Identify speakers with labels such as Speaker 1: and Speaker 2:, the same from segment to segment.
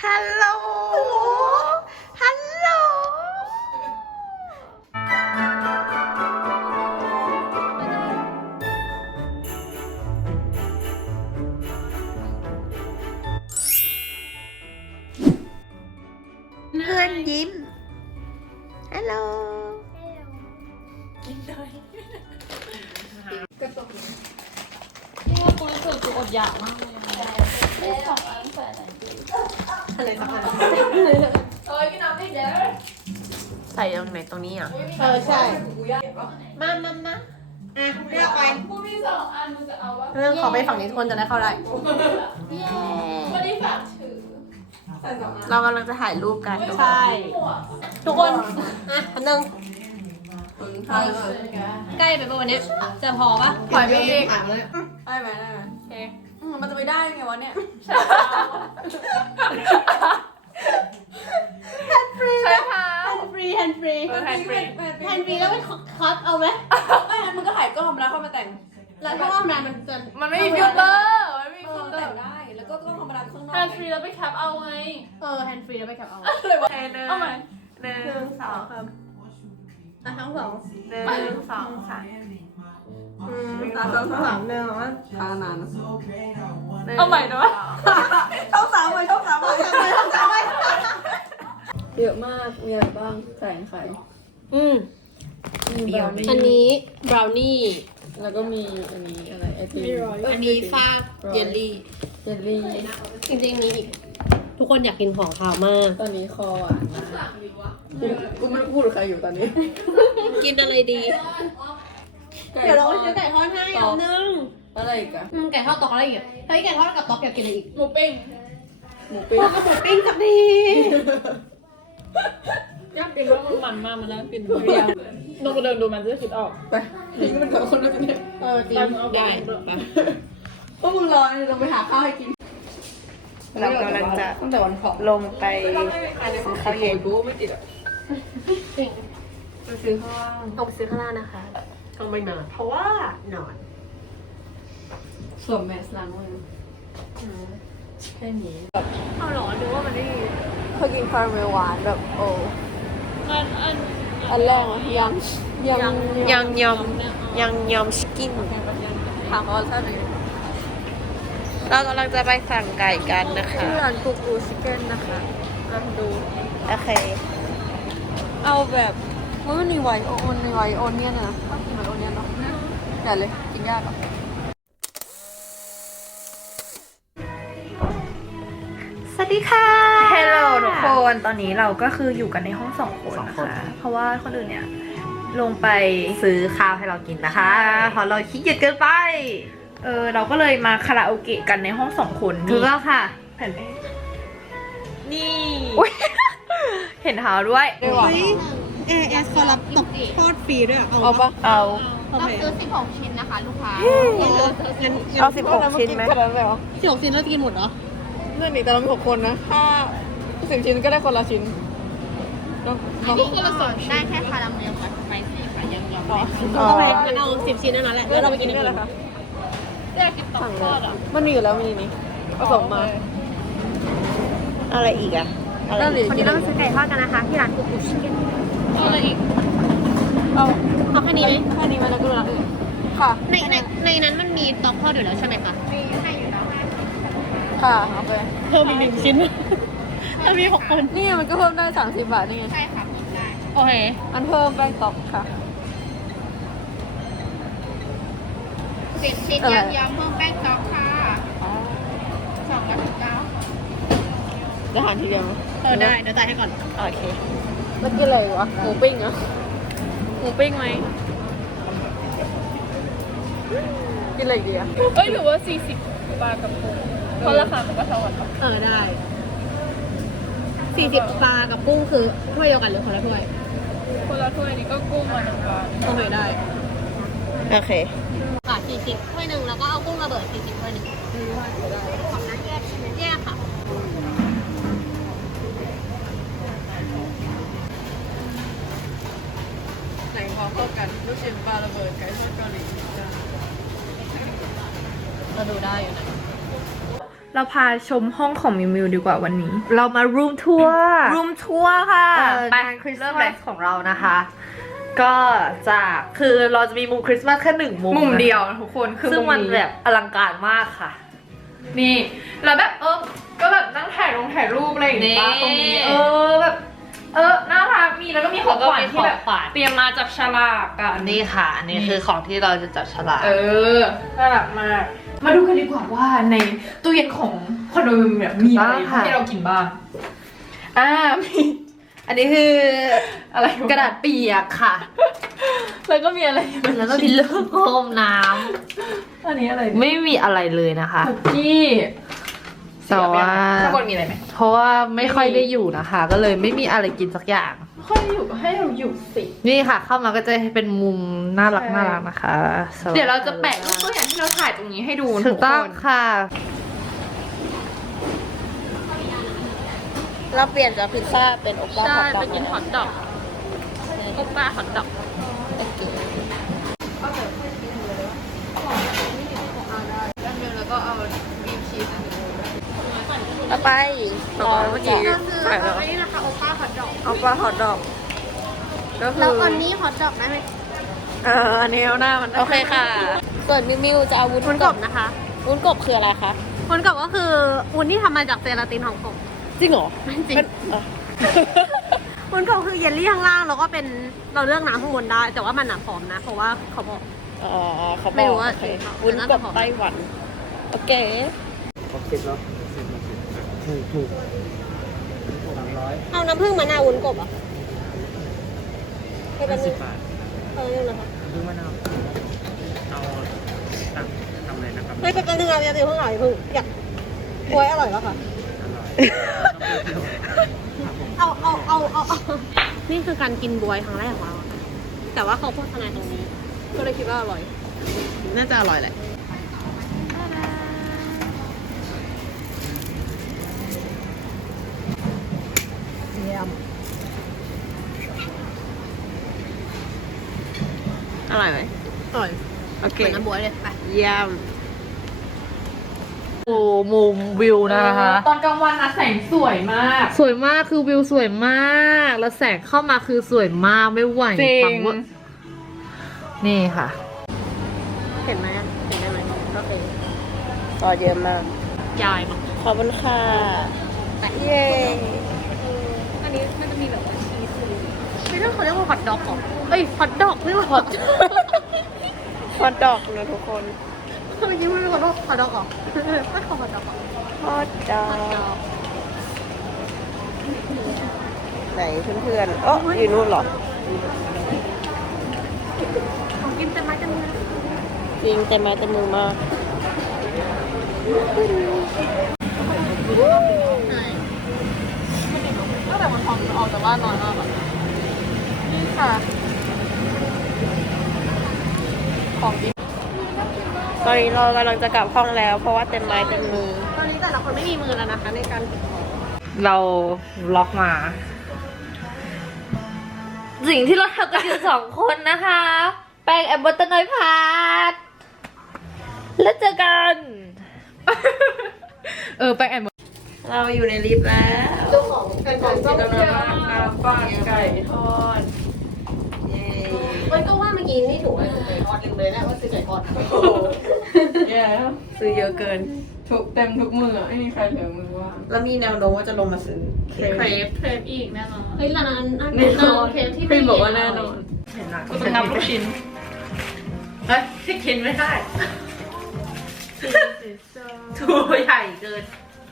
Speaker 1: ฮัลโหล ฮัลโหล เพื่อนยิ้ม ฮัลโหล
Speaker 2: กินเลย
Speaker 3: นี่ว่ากูรู้สึกกูอดอยากมากเลยไม่สองอันใส่อะไรดี
Speaker 2: อะไรสักอัน
Speaker 3: กินน้ำดิเดี๋ยว
Speaker 1: ใส่ตรงไหนตรงนี้อ่ะ
Speaker 2: ใช่
Speaker 1: มาอ่ะเลือกไป
Speaker 3: กูมีสองอันมึงจะเอาวะ
Speaker 2: เรื่องขอไปฝั่งนี้ทุกคนจะได้เข้าได้
Speaker 1: เย้
Speaker 3: วันนี้ฝากถือ
Speaker 1: เรากำลังจะถ่ายรูปกัน
Speaker 2: ใช่ ทุกคน อ่ะอันหนึ่งใกล้ไปปะวันนี้จะพอปะ
Speaker 3: ปล่อยไปอีก
Speaker 2: ได้ไหมโอเคมันจะไปได้ไงวะเนี่ย
Speaker 3: ใช่ค่ะ
Speaker 2: แฮนด์ฟรีแฮนด์ฟรี
Speaker 3: แฮนด์ฟรี
Speaker 2: แฮนด์ฟรีแล้วไม่คัดเอาไหมไม่งั้นมันก็ถ่ายกล้องธรรมดาเข้ามาแต่ง แล้วถ้ากล้องธรรมดามันจะ
Speaker 3: มันไม่มีฟิลเตอร์มันไม่มี
Speaker 2: เอ
Speaker 3: ฟิ
Speaker 2: อ
Speaker 3: ลเตอ
Speaker 2: แต่
Speaker 3: ร์
Speaker 2: งได้ แล้วก็กล้องธรรมดาข้างนอก
Speaker 3: แฮนด์ฟรีแล้วไปแคปเอาไง
Speaker 2: แฮนด์ฟรีแล้วไปแคปเอา
Speaker 3: เอาใหม่
Speaker 1: หนึ่งสอง
Speaker 2: ครับอ่ะทั้งสอง
Speaker 1: หนึ่งสองสาม
Speaker 2: สามเนี่ยเหรอวะ
Speaker 3: เอาใหม่นะวะ
Speaker 2: ช่องสามเลยเยอะมากมีอะไรบ้างแสงไข่
Speaker 1: เปรี้ยวไหม
Speaker 2: อันนี้บราวนี่ แล้วก็มีอันนี้อะไรไอติม
Speaker 1: อันนี้ฟ้าเยลลี่
Speaker 2: เยลลี่
Speaker 4: จริงๆมีอีก ทุกคนอยากกินของขาวมาก
Speaker 2: ตอนนี้คออ่ะกูไม่รู้พูดกับใครอยู่ตอนนี้
Speaker 4: กินอะไรดี
Speaker 2: เดี๋ยวเราไปซื้อ
Speaker 4: ไก่ทอดให้เอานึง
Speaker 2: อะไรอีกอะ
Speaker 4: ไก่ทอดตอกอะไรอีกเฮ้ยไก่ทอดกับต๊อกอยากกินอะไรอีก
Speaker 3: หมูปิ้ง
Speaker 2: หมูปิ้ง
Speaker 4: หมูปิ้งสักที
Speaker 3: อยากกินว่ามันมากมันน่ากินลองไปเดินดูมันจะคิดออก
Speaker 2: ไปทิ้งมันกับคนละกันเนี่ย
Speaker 4: จริง
Speaker 1: ได้ปะ
Speaker 2: พวกมึงรอลงไปหาข้าวให้กิน
Speaker 1: เรากำลังจะ
Speaker 2: ตั้งแต่วันของ
Speaker 1: ลงไปซื้อข้าวเย็น
Speaker 2: กูไม่ติดอ่ะไปซื้อข้าว
Speaker 4: เอาไปซื้อข้างล่างนะคะ
Speaker 1: ต้องไปนอนเพราะว่านอน
Speaker 2: สวมแมสล้างมือแค่นี้
Speaker 4: เอาหรอนึกว่ามันไม่มี
Speaker 2: เคยกินคาราเมลหวานแบบโอ้
Speaker 3: อัน
Speaker 2: แรกอะยัง
Speaker 1: ยอมสกิน
Speaker 2: ถามว่าใช่ไหม
Speaker 1: เรากำลังจะไปสั่งไก่กันนะคะ
Speaker 2: ชื่อร้านกูกูชิคเก้นนะคะลองดู
Speaker 1: โอเค
Speaker 2: เอาแบบว่ามันมีไวโอนมีไวโอนเนี่ยนะชอบกินไวโอนเนี่ยเนาะอย่าเลยกินยากอ่ะ
Speaker 1: สวัสดีค่ะ เฮลโลทุกคน ตอนนี้เราก็คืออยู่กันในห้องสองคนนะคะ เพราะว่าคนอื่นเนี่ย ลงไปซื้อข้าวให้เรากินนะคะ เพราะเราขี้เกียจเกินไป เราก็เลยมาคาราโอเกะกันในห้องสองคน
Speaker 2: ถูกแล้วค่ะ
Speaker 1: เห็นไหมนี่ เห็นเท้าด้วย
Speaker 2: ได้หวาน
Speaker 4: AS เขารับตกทอดฟรีด้วย
Speaker 2: เอาปะ
Speaker 1: เอา
Speaker 4: ต้องซื้อ16ชิ้นนะคะลูกค้า
Speaker 1: เอา16 ชิ้นไหม
Speaker 2: ขนาดนั้นเลยเหรอ
Speaker 4: 16ชิ้นเราจะกินหมดเหรอ
Speaker 2: นั่นนี่แต่เรามี6 คนนะถ้า10 ชิ้นก็ได้คนละชิ้นแล้ว
Speaker 4: อันนี้คือเราส่งได้แค่คาราเมลกับสไปซี่ค่ะยังไม่
Speaker 2: อ๋อ
Speaker 4: โอเคงั้นเอา10 ชิ้นนั่นแหละแล้วเราไปกิน
Speaker 2: นี่
Speaker 4: กัน
Speaker 2: แหละค่ะ
Speaker 3: อยากกินตับทอดอ่ะ
Speaker 2: มันมีอยู่แล้วมีนี้ผสมมา
Speaker 1: อะไรอีกอะอะไร
Speaker 2: นั่น
Speaker 1: อีก
Speaker 2: ดิ
Speaker 4: วันนี้เราไปซื้อไก่ทอดกันนะคะที่ร้านกุ๊กกุ๊กชิคเก้น
Speaker 3: เอาอะไรอีก
Speaker 2: เอา
Speaker 4: เอาแค่นี้ไหม
Speaker 2: แค่นี้มันแล้วก็ร้านอื่นค่ะ
Speaker 4: ในนั้นมันมีต๊อกทอดอยู่แล้วใช่ไหมคะมีให้อยู่แล้ว
Speaker 2: ค่ะเอาไป
Speaker 4: เพิ่มอีก1 ชิ้นเรามี6 คน
Speaker 2: นี่ไงมันก็เพิ่มได้30 บาทนี่ไง
Speaker 4: ใช่ค่ะได้โอเค
Speaker 2: อันเพิ่มแป้งตอกค่ะ
Speaker 4: 10 ชิ้นยำเพิ่มแป้งต๊อกค่ะ219
Speaker 2: จะหารทีเดียวไหม
Speaker 4: ได้เดี๋ยวจ่ายให้ก่อน
Speaker 1: โอเค
Speaker 2: แล้วกินอะไรวะหมูปิ้งเหรอ
Speaker 3: หมูปิ้งไหม
Speaker 2: กินอะไรอีกดีอะ
Speaker 3: เอ้ยหรือว่า40 บาทกับปูเพราะราคามันก็เท่ากันปะ
Speaker 4: ได้40ปลากับกุ้งคือถ้วยเดียวกันหรือคนละถ้วย
Speaker 3: คนละถ้วยนี้ก็กุ้งมา1 บาท
Speaker 4: โอเคได้
Speaker 1: โอเค
Speaker 4: ค่ะ40ถ้วยหนึ่งแล้วก็เอากุ้งระเบิด40ถ้วยหนึ่งของนั้นแยกใช่ไหมแยกค่ะ
Speaker 2: ไหนพอเข้ากันลูกชิ้นปลาระเบิดไก่ทอดเกาหลี
Speaker 4: เราดูได้อยู่นะ
Speaker 1: เราพาชมห้องของมิวมิวดีกว่าวันนี้
Speaker 5: เรามารูมทัวร์
Speaker 1: รูมทัวร์ค่ะ
Speaker 5: ไปคริสต์มาสของเรานะคะ ก็จากคือเราจะมีมุมคริสต์มาสแค่1 มุม
Speaker 1: มุมเดียวทุกคนคือ
Speaker 5: ซึ่งมัน
Speaker 1: นี้
Speaker 5: แบบอลังการมากค่ะ
Speaker 1: นี่แล้วแบบก็แบบนั่งถ่ายรูปอะไรอย่างเงี้ย
Speaker 5: นี่
Speaker 1: ตรงนี้แบบน่ารักมีแล้วก็มีของขวัญที่แบบเตรียมมาจากฉลากกัน
Speaker 5: นี่ค่ะ อันนี้คือของที่เราจะจับฉลาก
Speaker 1: น่ารักมาก มาดูกันดีกว่าว่าในตู้เย็นของคอนโดมิเนียมเนี่ยมีอะไรให้เรากินบ้างมีอันนี้คืออะไรว
Speaker 5: กระดาษเปียกค่ะ
Speaker 1: แล้วก็มีอะไร
Speaker 5: แล้วก็มีลูกโป่งน้
Speaker 1: อันนี้อะไร
Speaker 5: ำไม่มีอะไรเลยนะคะ
Speaker 1: คุกกี้
Speaker 5: แต่ว่า
Speaker 1: ข้างบนมีอะไรไหม
Speaker 5: เพราะว่าไม่ค่อยได้อยู่นะคะ ก็เลยไม่มีอะไรกินสักอย่าง
Speaker 1: ค่อยอยู่ให้เราอยู่สิ
Speaker 5: นี่ค่ะ เข้ามาก็จะเป็นมุมน่ารัก
Speaker 1: ใช่
Speaker 5: น่ารักนะคะสำหบ
Speaker 1: เดี๋ยวเราจะแปะรูปตัวอย่างที่เราถ่ายตรงนี้ให้ดู
Speaker 5: ถูกต้อง
Speaker 1: ทุคน
Speaker 5: ค่ะ
Speaker 2: เราเปลี่ยนจากพิซซ่าเป็นโอป้า
Speaker 3: ใช่
Speaker 2: ฮอทดอก
Speaker 3: ไปกินฮอทดอกโอป้าฮอทดอก
Speaker 2: ต่อไปรอเมื่อกี้ถ่ายแล้ว
Speaker 4: อันนี้นะคะโอป้าฮอตดอก
Speaker 2: เอาปลาฮอทดอกก็คื
Speaker 4: แล้ว
Speaker 2: อ
Speaker 4: อันนี้ฮอตดอกได้ไหม
Speaker 2: อันนี้เอาหน้ามันโอเคค่ะ ส่วนมิวจะเอาวุ้นกบนะคะ วุ้นกบคืออะไรคะ
Speaker 4: วุ้นกบก็คือวุ้นที่ทำมาจากเซราตินของผม
Speaker 2: จริงเหรอ
Speaker 4: ไม่จริง
Speaker 2: เป็นอ๋อ
Speaker 4: วุ้นกบคือเยลลี่ข้างล่างแล้วก็เป็นเราเลือกน้ำข้างบนได้ แต่ว่ามันหนาผอมนะ เพราะว่าเขาบอก
Speaker 2: อ๋อเขาบอก
Speaker 4: ไม่รู้ว่า
Speaker 2: โอเค
Speaker 4: จริงเปล่า
Speaker 2: วุ้น
Speaker 4: แต่
Speaker 2: ก
Speaker 4: น่า
Speaker 2: บ
Speaker 4: จะพอ
Speaker 2: ไต้หวัน โอเค
Speaker 4: เอาน้ำผึ้งมะนาววุ้นกบอ่ะให้เป็น10 บาทนี่นะคะ
Speaker 6: ดูมะนาวเอาทำอะไรนะครับ
Speaker 4: ให้เป็นนึงเอาอย่าเพิ่งเอาอย่าเพิ่งอยากกล้วยอร่อยแล้วค่ะ เอา นี่คือการกินบวยครั้งแรกของเราค่ะแต่ว่าเขาโฆษณาตรงนี้ ก็เลยคิดว่าอร่อย
Speaker 2: น่าจะอร่อยแหละ อร่อยไหม
Speaker 4: อร่อย
Speaker 2: โอเค
Speaker 4: เหมือนน้ำบวยเลยไป
Speaker 2: เยี่ยม
Speaker 5: โอ้มุมวิวนะคะ
Speaker 1: ตอนกลางวันนะแสงสวยมาก
Speaker 5: สวยมากคือวิวสวยมาก แล้วแสงเข้ามาคือสวยมากไม่ไหว
Speaker 1: จริง
Speaker 5: ปังเวอร์นี่ค่ะ
Speaker 4: เห็นไหมอะเห็นได้ไหมโอเค
Speaker 2: ก็เยอะมาก
Speaker 3: ยายมา
Speaker 2: ขอบคุณค่ะ เย้
Speaker 4: อันนี้มันจะมีแบบว่าชีสไม่ต้องเขาเรียกว่าฮอทดอกเหรอเอ้ยฮอทดอกไม่ว่าฮอต
Speaker 2: ฮอทดอกนะทุกคน
Speaker 4: เมื่อกี้ไม่รู้ว่าฮอทดอกเหรอไม่เขาฮอทดอกเหรอ
Speaker 2: ฮอทดอกไหนเพื่อนๆอ๋ออยู่นู่นเหรอ
Speaker 4: ของกินเต็มไม้เต็มมือ
Speaker 2: จริงเต็มไม้เต็มมือมาก
Speaker 3: ตั้งแต่วันทองออกจากบ้านน้อยมากอะ
Speaker 4: ค่ะ
Speaker 3: ของดี
Speaker 2: ตอนนี้เรากำลังจะกลับห้องแล้ว เพราะว่าเต็มไม้เต็มมือ
Speaker 4: ตอนนี้แต่ละคนไม่มีมือแล้วนะคะในการเก็บของ
Speaker 5: เราล็อกมา สิ่งที่เราทำกันอยู่2 คนนะคะ แป้งแอมเบอร์ตน้อยพาร์ทแล้วเจอกัน
Speaker 1: ไปแอน
Speaker 2: เราอยู่ในลิฟต์แล้ว
Speaker 4: เจ้าของเป็นของเจ้า
Speaker 2: เรา
Speaker 4: เที่ยว
Speaker 2: ปลาไก่ทอด เย้
Speaker 4: มันก็ว่าเมื่อกี้นี่ถูกไอ้ถูกไก่ทอดลืมเลยนะว่าซื้อไก่ทอด
Speaker 2: ซื้อเยอะเกิน
Speaker 1: ทุกเต็มทุกมือไม่มีใครเหลือมือว่าง
Speaker 2: แล้วมีแนวโน้มว่าจะลงมาซื้อ
Speaker 3: เครปอีกแน่นอน
Speaker 4: เฮ้ยร้านนั้น
Speaker 2: แน่นอน
Speaker 4: เคฟที่
Speaker 2: พี่บอกว่าแน่นอน
Speaker 1: กูต้องนับลูกชิ้น
Speaker 5: เฮ้ยที่กินไม่ได้ตัวใหญ่เกิน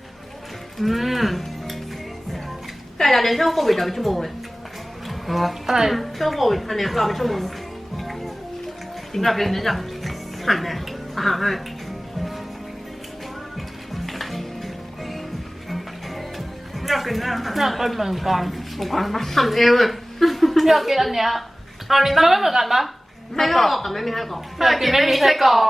Speaker 7: ไก่ดาวเนี่ยช่วงโควิดเราเป็นชั่วโมงเลย
Speaker 5: อะไร
Speaker 7: ช่วงโควิดอันเนี้ยเราเป็นชั่วโมง
Speaker 5: จริงแบบเป็นนี้จัง
Speaker 7: หั่นเนี่ยอาหารให้
Speaker 1: อยากกินหน้าค่ะ
Speaker 3: อยากเป็นเหมือนกัน
Speaker 7: หั่นเองอ่ะ
Speaker 3: อยากกินอันเนี้ย
Speaker 1: เอานี้
Speaker 3: มั
Speaker 1: ต้อน ง
Speaker 3: ไม่เหมือนกันปะ
Speaker 7: ให้ข้าวกรอกกับไม่มีข้าวกรอก
Speaker 1: อยากกินไม่มีไส้กรอก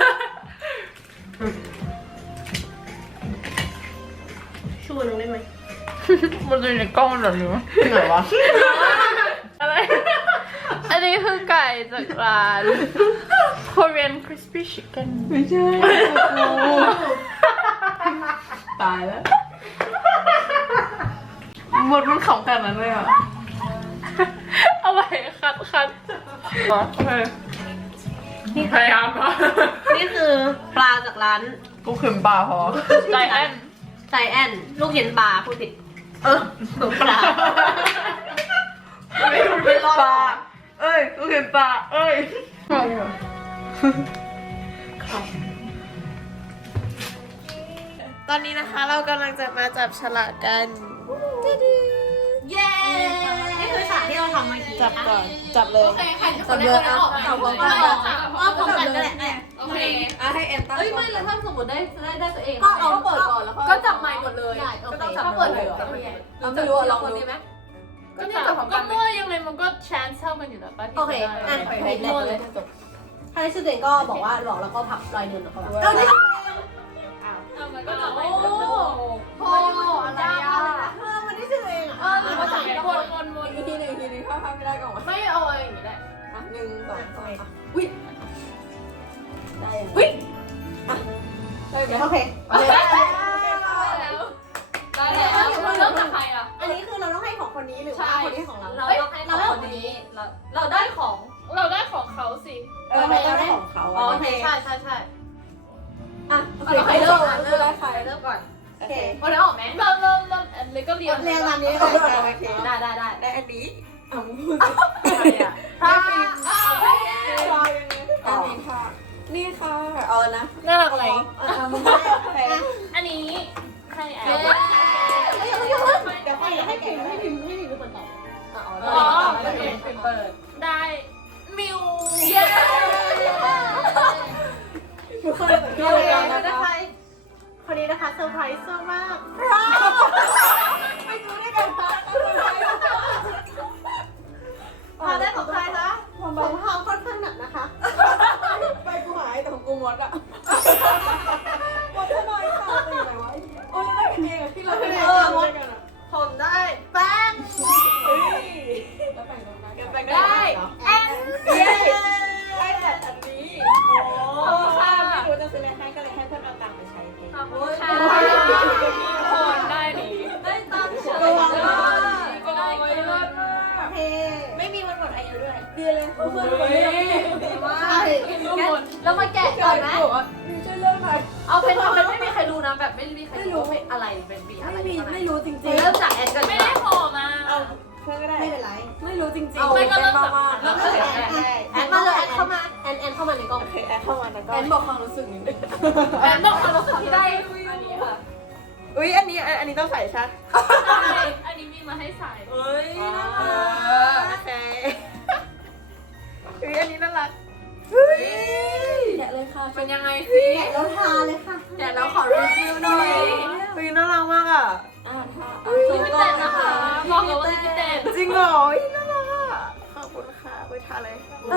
Speaker 7: ช่วยนึงได้ไหม
Speaker 1: มันจะอยู่ในกล้องแบบนี้ที่ไหนวะ อะไร อันนี้คือไก่จากร้าน Korean Crispy Chicken ไม่ใช่ตายแล้วหมดมันขำกันนั้นเลยอ่ะเอาไปคัดนี่พยายามนะ
Speaker 7: นี่คือปลาจากร้าน
Speaker 1: กูขืนปลาพอใจแอน
Speaker 7: ใจแอนลูกเย็นปลาพูดผิดปลา
Speaker 1: ไม่รู้เป็นปลาเอ้ยกูขืนปลาเอ้ยตอนนี้นะคะเรากำลังจะมาจับฉลากกัน
Speaker 7: เย้นี่คือฉากที่เราทำเมื่อกี้
Speaker 1: จับก่อนจับเลย
Speaker 3: โอเคใครจะคนได้คนได้ออกมา
Speaker 7: จับพร้อมกันพร้อมกันก็แหละ
Speaker 3: โอเค
Speaker 1: ให้แอนตั้ง
Speaker 2: เอ้ยไม่แล้วถ้าสมมติได้ตัวเอง
Speaker 7: ก็เอา
Speaker 2: เปิดก่อนแล้ว
Speaker 7: ก็จับไมค์หมดเลย
Speaker 2: ก็ต้องจับเปิดเลยเราไม่รู้ลองคนนี้ไหม
Speaker 3: ก็เนี่ยก็มั่วยังไงมันก็แชนซ์เท่ากันอยู่แล้วป่ะที่
Speaker 7: โอเค
Speaker 3: จะได้
Speaker 7: มั่วเลยถ้าได้ชื่อตัวเองก็บอกว่าหลอกแล้วก็พับรอยเดินออกมา
Speaker 3: มันก็จะ
Speaker 2: โอ้
Speaker 3: ไม่
Speaker 2: โหอะไรอ่ะ
Speaker 7: มันได้ชื่อตัวเองอ่ะ
Speaker 3: หรือว่าจะวน
Speaker 2: อีกทีหนึ่งถ้าไม่ได้ก็ออกมา
Speaker 3: ไม่เอาอะไรอย่างนี้แหละ
Speaker 2: 1 2 3
Speaker 7: วิ
Speaker 2: ได้
Speaker 7: วิ
Speaker 2: ได้ไหม
Speaker 7: โอเค
Speaker 3: ได้แล้วเริ่มจากใครอ่ะ
Speaker 7: อันนี้คือเราต้องให้ของคนนี้หรือว่าคนนี้ของเรา
Speaker 2: เราต้องให้ของคนนี้เราได้ของ
Speaker 3: เราได้ของเขาสิ
Speaker 7: เราได้ของเขา
Speaker 2: โอเคใช่
Speaker 7: อ่ะโอเค
Speaker 2: ใครเริ่มเริ่มก่อน
Speaker 7: โอเค
Speaker 2: โอ้ได้ออกไหม
Speaker 3: เริ่มเลยก็เรียน
Speaker 7: เรียงตามนี้
Speaker 2: โอเคได้ได้อันนี้อะไรอ่ะถ้านี่ค่ะเอานะ
Speaker 1: น่ารักไหม
Speaker 3: อันนี้ให้แอ
Speaker 2: เย้
Speaker 3: น
Speaker 7: เดี๋ยวให้พิมพ์เป็นคนตอบ
Speaker 3: อ๋อโอเคเปิดได้มิวเย้
Speaker 7: คนนี้นะคะเซอร์ไพรส์มากไปดูด้วยกันมาได้ของใครนะของเขาค่อนข้างหนักนะคะ
Speaker 2: ไปกูหายแต่ของกูหมดอ่ะหมดทำไมค่ะตื่นไหนวะโอ้ยได้กันเองที่เราไม่ได้กันอ่ะ
Speaker 7: ผมได้แป้ง
Speaker 2: ได้แอนเย้ให้แต่อันนี้โอ้ค่ะไม่รู้จะซื้ออะไรให้ก็เลยให้เพื่อนเอาตังค์ไปใช้เอง
Speaker 3: ขอบคุณค่ะคนได้ดี
Speaker 2: ได้ตังค์
Speaker 3: ก็ได้เยอะ
Speaker 7: โอเค
Speaker 2: ไม่มีวันหมดอายุด้วยดีเลยเพื่อนคนนี้ดีมาก
Speaker 3: แล้วมาแกะก่อนไหม
Speaker 2: มีช่วยเรื่องหน่อย
Speaker 3: เอาเป็นไม่มีใครรู้นะแบบไม่มีใครรู้เป็นอะไรเป็นบีอะไร
Speaker 2: ไม่รู้จริง
Speaker 3: เริ่มจากแอนกันไม่ได้ห่อมา
Speaker 2: เพื่อนก็ได้
Speaker 7: ไม่เป็นไร
Speaker 2: ไม่รู้จริง
Speaker 3: ไม่ก็เริ่มจาก
Speaker 7: แอนมาเลยแอนเข้ามาแอนเข้ามาในกล้อง
Speaker 2: แอนเข้ามาแล้วก็แอนบอกความรู้สึกนิดนึง
Speaker 3: แอนบอกความรู้สึกที่ได้อันนี้ค่ะ
Speaker 2: อุ้ยอันนี้ต้องใส่ใช่
Speaker 3: อันนี้มีมาให้ใส่
Speaker 2: เฮ้ยโอเคอุ้ยอันนี้น่ารักแกะเลยค่ะ
Speaker 3: เป็นยังไง
Speaker 7: แกะแล้วทาเลยค่ะ
Speaker 2: แกะแล้วขอรีวิวหน่อยอุ้ยน่ารักมากอ่ะ
Speaker 3: ลิมิเต็ดนะคะบอกเลยว่าลิมิเต็ด
Speaker 2: จริงเหรอน่ารักอ่ะขอบคุณค่ะไปทานเลย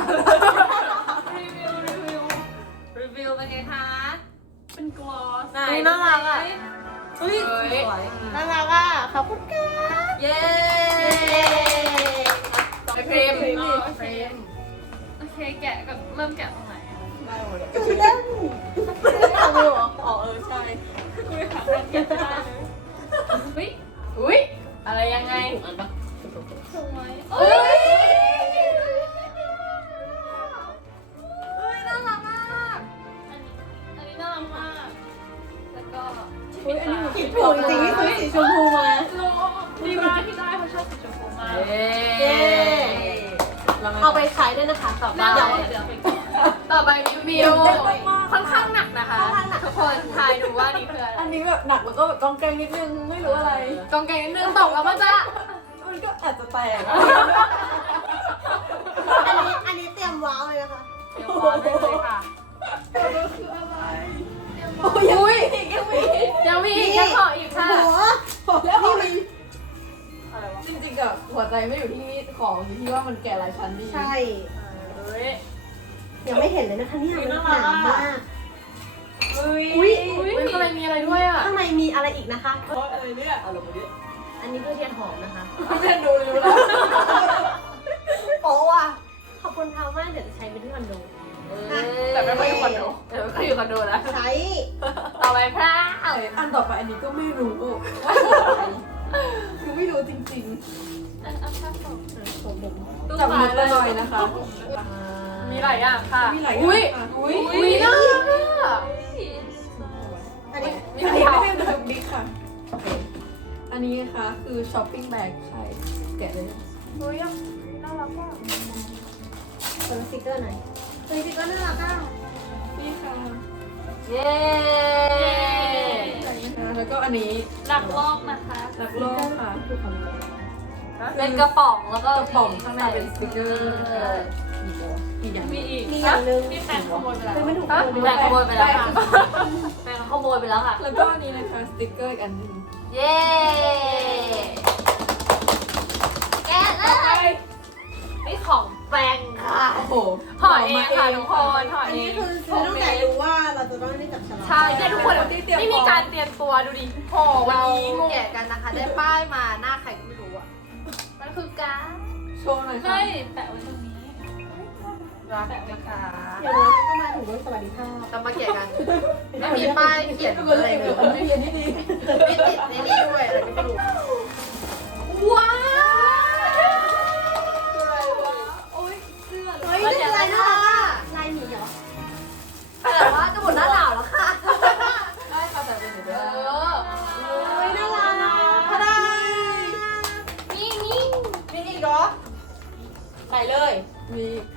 Speaker 3: รีวิวเป็นไงคะเป็นกลอส
Speaker 2: นี่น่ารักอ่ะ
Speaker 3: เฮ้ยสวย
Speaker 2: น่ารักอ่ะขอบคุณค่ะ
Speaker 3: เย้เฟรมโอเคแกะกับเริ่มแกะตรงไหน
Speaker 7: คือเล่น
Speaker 2: ทำมือเหรออ๋อใช่
Speaker 3: อุ้ยอะไรยังไงสวยเอ้ยน่ารักมากอันนี้น่ารักมากแล้วก็ที่ปิดตา
Speaker 7: ผิดถูกจริงนี่คือสีชมพูมา
Speaker 3: ดีมากที่ได้เพราะชอบสีชมพูมาก
Speaker 7: เย้เอาไปใช้ด้วยนะคะต่อไป
Speaker 3: ต่อไปมิวค่อนข้างหนักนะคะทุกคนทายดูว่านี่คืออะไร
Speaker 2: อันนี้แบบหนักแล้วก็แบบกองแกงนิดนึงไม่รู้อะไร
Speaker 3: กองแกงนิดนึงตกแล้วมันจะ
Speaker 2: มันก็อาจจะแตก
Speaker 7: อันนี้เตรียมว้าวเลยนะคะ
Speaker 3: เดี๋ยววางได้เลยค่ะ
Speaker 2: อุ้ยยังมี
Speaker 3: ยังมียังขออีกค่ะ
Speaker 2: แล้วนี่มันจริงๆกับหัวใจไม่อยู่ที่ของอยู่ที่ว่ามันแก่หลายชั้นดี
Speaker 7: ใช่
Speaker 3: เฮ้ย
Speaker 7: ยังไม่เห็นเลยนะคะเนี่ยมันหนามาก
Speaker 3: อุ้ยข้างในมีอะไรด้วยอ่ะ
Speaker 7: ข้างในมีอะไรอีกนะคะ
Speaker 2: อะไรเนี่ยอะไรมาดิ
Speaker 7: อันนี้คือเทียนหอมนะคะ
Speaker 2: เพื่อนดูเลยแล้ว
Speaker 7: โอ้ว่ะขอบคุณเขามากเดี๋ยวจะใช้เป็นที่คอนโด
Speaker 3: แต่ไม่ค่อยอยู่คอนโดแต่ไม่ค่อยอยู่คอนโดนะ
Speaker 7: ใช้
Speaker 3: ต่อ
Speaker 5: ไปพระ
Speaker 2: อันต่อไปอันนี้ก็ไม่รู้ว่าคืออะไรคือไม่รู้จริงๆจับมือกันหน่อยนะคะ
Speaker 3: มีหลายอย่างค่ะ
Speaker 2: มีหลายอย่างค่ะอุ้ย
Speaker 3: น่ารักอ่ะ
Speaker 7: อันนี้
Speaker 2: อันนี้ไม่ให้ดูบิ๊กค่ะ อันนี้นะคะคือช้อปปิ้งแบ็กใช่แกะเลย
Speaker 3: เฮ้ยน่ารักอ่ะ
Speaker 7: เปิดสติ๊กเกอร์หน่อยสติ๊กเกอร์น่ารักอ่ะ
Speaker 2: นี่ค่ะ
Speaker 5: เย้
Speaker 2: แล้วก็อันนี้
Speaker 3: หลักลอกนะคะ
Speaker 2: รักโลกค่ะ
Speaker 5: เป็นกระป๋องแล้วก็
Speaker 2: กระป๋องข้างในเป็นสติกเกอร์
Speaker 5: เออ
Speaker 2: อีกอย่าง
Speaker 3: มีอีก
Speaker 7: มีอย่างนึง
Speaker 3: ที่แฟนขโมยไปแล้ว
Speaker 7: คือไม่ถูก
Speaker 5: แบ่งขโมยไปแล้วค่ะแบ่งขโมยไปแล้วค่ะ
Speaker 2: แล้วก็อันนี้นะคะสติกเกอร์อีกอันหนึง
Speaker 5: เย้แกะเลยนี่ของแปลงค่ะ
Speaker 2: โอ้โห
Speaker 3: ห่อเองค่ะทุกคนห่อ
Speaker 7: อัน
Speaker 3: เอ
Speaker 7: นี้
Speaker 3: ง
Speaker 7: คือซื้อตั้งแต่รู้ว่าเราจะต้องได้จับฉลาก
Speaker 3: ใช่เนี่ยทุกคนไม่มีการเตรียมตัวดูดิห่อวัน
Speaker 4: เรา
Speaker 3: นี้งง
Speaker 4: แกะกันนะคะ ได้ป้ายมาหน้าใครก็ไม่รู้อ่ะ
Speaker 3: มันคือการ
Speaker 2: โชว์หน่อยค่ะ
Speaker 3: ใช่แปะไว้ตรงนี้
Speaker 4: รักนะคะ
Speaker 7: เดี๋ยวเราก็มาถึงวันสวัสดิภาพ
Speaker 4: เรามาแกะกัน ไม่มีป้ายเขียนอะไรเลย
Speaker 2: อันนี้เรียนที่ดี
Speaker 4: ไม่ติดในนี้ด้วยอะไรก็ไม่รู้
Speaker 3: ว้าว
Speaker 7: เฮ้ยนี่อะไรน่ารักอ่ะลายหมีเหรอ
Speaker 5: แต่ว่าจะหมดหน้าหนาวแล้วค่ะ
Speaker 2: ได้ค่ะแต่เป็นเดี๋ยว
Speaker 3: เออ
Speaker 7: เฮ้ยน่ารัก
Speaker 2: พอได้
Speaker 3: นี่
Speaker 7: มีอีกเหรอใส่เลย
Speaker 2: มี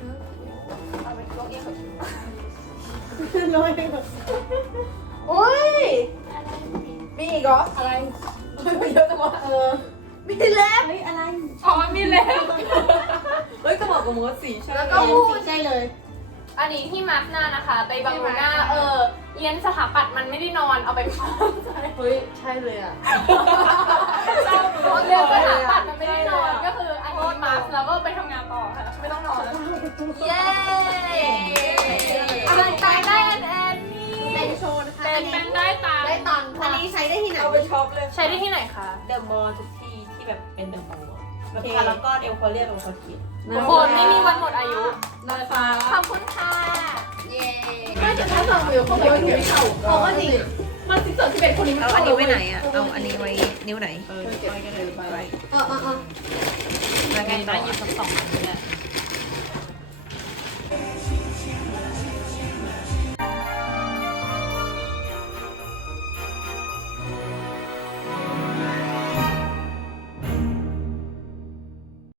Speaker 7: เลยอุ้ยมีอีกเหรอ
Speaker 2: อะไรไม่เยอะจังวะ
Speaker 7: มีเล็บเฮ้ยอะไร
Speaker 3: อ๋อมีแล้ว
Speaker 2: เฮ้ยกระบอกกับมดสีใช่
Speaker 7: แล้วก็พูดใช่เลย
Speaker 3: อันนี้ที่มาร์กหน้านะคะ ไปบำรุงหน้าเรียนสถาปัตย์มันไม่ได้นอนเอาไปพัก
Speaker 4: เฮ้ย ใช่เลยอ่ะ
Speaker 3: เรียนสถาปัตย์มันไม่ได้นอนก็คืออันนี้มาร์กแล้วก็ไปทำงานต่อค่ะไม่ต้องนอนแล้ว
Speaker 5: เย้
Speaker 3: อะไรแปลงได้แอนนี่
Speaker 7: เป็นโชว์นะคะ
Speaker 3: เป็นแปลงได้ตาม
Speaker 4: ได้ตังค์
Speaker 7: อัน
Speaker 4: ค่ะ
Speaker 7: นี้ใช้ได้ที่ไหน
Speaker 2: เอาไปช็อปเลย
Speaker 3: ใช้ได้ที่ไหนคะ
Speaker 8: เดอะมอลล์ทุกที่ที่แบบเป็นเดอะมอลล์อะแบบพารากอนเอลโคเรียเป็นคนคิด
Speaker 3: ทุกคนไม่มีวันหมดอายุ
Speaker 2: นะคะ
Speaker 3: ขอบคุณค่ะ
Speaker 4: เย้
Speaker 2: ไม่แต่ถ้าเราอยู่เขาบอกว่าไม่เข้า
Speaker 7: เพราะว่าจริง
Speaker 2: มันสิบสองที่เป็นคนนี้มัน
Speaker 4: เอาอันนี้ไว้ไหนอ่ะ เอาอันนี้ไว้นิ้วไหน
Speaker 8: เก็บไว้กันเลยไป
Speaker 7: เออ
Speaker 8: แล้วไงนะยืมสัก2 อันนี่แหละ